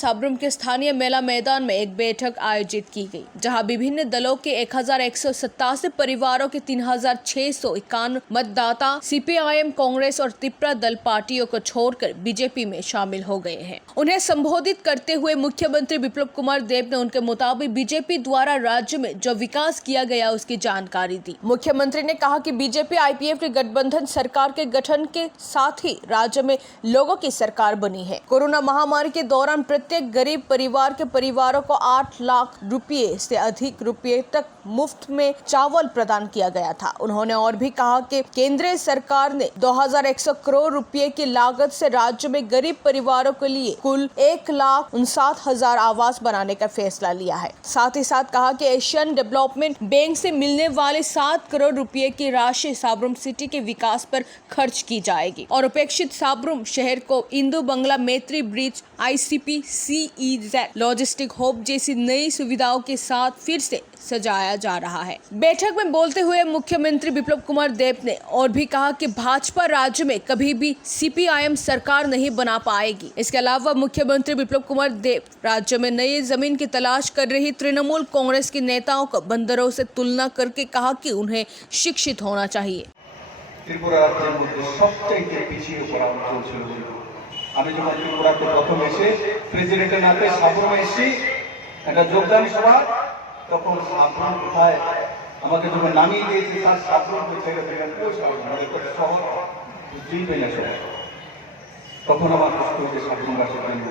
साब्रुम के स्थानीय मेला मैदान में एक बैठक आयोजित की गई, जहां विभिन्न दलों के 1187 परिवारों के 3651 मतदाता सीपीआईएम, कांग्रेस और त्रिपुरा दल पार्टियों को छोड़कर बीजेपी में शामिल हो गए हैं। उन्हें संबोधित करते हुए मुख्यमंत्री बिप्लब कुमार देब ने उनके मुताबिक बीजेपी द्वारा राज्य में जो विकास किया गया उसकी जानकारी दी। मुख्यमंत्री ने कहा कि बीजेपी आईपीएफ की गठबंधन सरकार के गठन के साथ ही राज्य में लोगों की सरकार बनी है। कोरोना महामारी के दौरान प्रत्येक गरीब परिवार के परिवारों को 8 लाख रुपए से अधिक रुपए तक मुफ्त में चावल प्रदान किया गया था। उन्होंने और भी कहा कि केंद्र सरकार ने 2100 करोड़ रुपए की लागत से राज्य में गरीब परिवारों के लिए कुल 1,59,000 आवास बनाने का फैसला लिया है। साथ ही साथ कहा कि एशियन डेवलपमेंट बैंक से मिलने वाले 7 करोड़ रुपए की राशि साब्रुम सिटी के विकास पर खर्च की जाएगी और उपेक्षित साब्रुम शहर को इंडो बंगला मैत्री bridge, ICP, CEZ, logistic hub जैसी नई सुविधाओं के साथ फिर से सजाया जा रहा है। बैठक में बोलते हुए मुख्यमंत्री बिप्लब कुमार देब ने और भी कहा कि भाजपा राज्य में कभी भी CPIM सरकार नहीं बना पाएगी। इसके अलावा मुख्यमंत्री बिप्लब कुमार देब राज्य में नई जमीन की तलाश कर रही तृणमूल कांग्रेस के नेताओं को बंदरों से तुलना करके कहा कि उन्हें शिक्षित होना चाहिए। त्रिपुरा राज्यের মধ্যে সবচেয়ে পিছিয়ে পড়া অঞ্চল ছিল। আমি যখন ত্রিপুরাতে প্রথম এসে প্রেসিডেন্টের নাতে সাবরুমে এসেছি একটা যোগদান সভা, তখন সাবরুম কোথায় আমাকে যখন নামিয়ে দিয়েছে তার সাবরুম থেকে আমাদের শহর বুঝতেই পেয়ে না। তখন আমার কষ্ট হয়েছে সাবরুমবাসীর জন্য,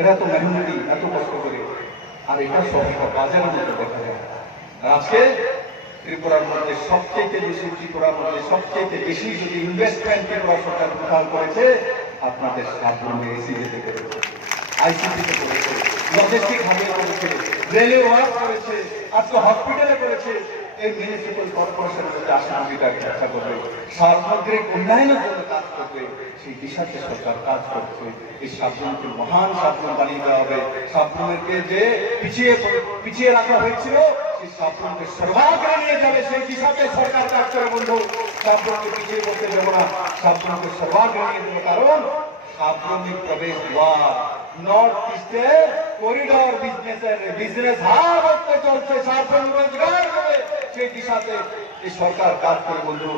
এরা তো মেহনতি, এত কষ্ট করে, আর এটা সব বাজারের মধ্যে দেখা যায়। আর আজকে ত্রিপুরার মধ্যে সবচেয়ে বেশি যদি ইনভেস্টমেন্ট ত্রিপুরা সরকার কোথাও করেছে আপনাদের সাবরুমে এসিতে করেছে, ICP-তে করেছে, লজিস্টিক হাবে করেছে, রেলওয়ে ওয়ার্ক করেছে, আজকে হসপিটালে করেছে। এই মিউনিসিপ্যাল কর্পোরেশনের মধ্যে 80 কোটি টাকা খরচা করবে, সার্বত্রিক উন্নয়নের জন্য কাজ করবে, সেই দিশাতে সরকার কাজ করছে। এই সাবরুমকে মহান সাবরুম বানিয়ে দেওয়া হবে। সাবরুমকে যে পিছিয়ে রাখা হয়েছিল সেই সাবরুমকে সর্বাগ্রে নিয়ে যাবে, সেই দিশাতে সরকার কাজ করে। বন্ধু, সাবরুমকে পিছিয়ে বলতে দেবো না, সাবরুমকে সর্বাগ্রে নিয়ে দেবো। কারণ সাবরুমের প্রবেশ দ্বার নর্থ ইস্টে করিডোর বিজনেস হাব হতে চলছে, সাবরুম রোজগার হবে, সেই দিশাতে এই সরকার কাজ করে। বন্ধু,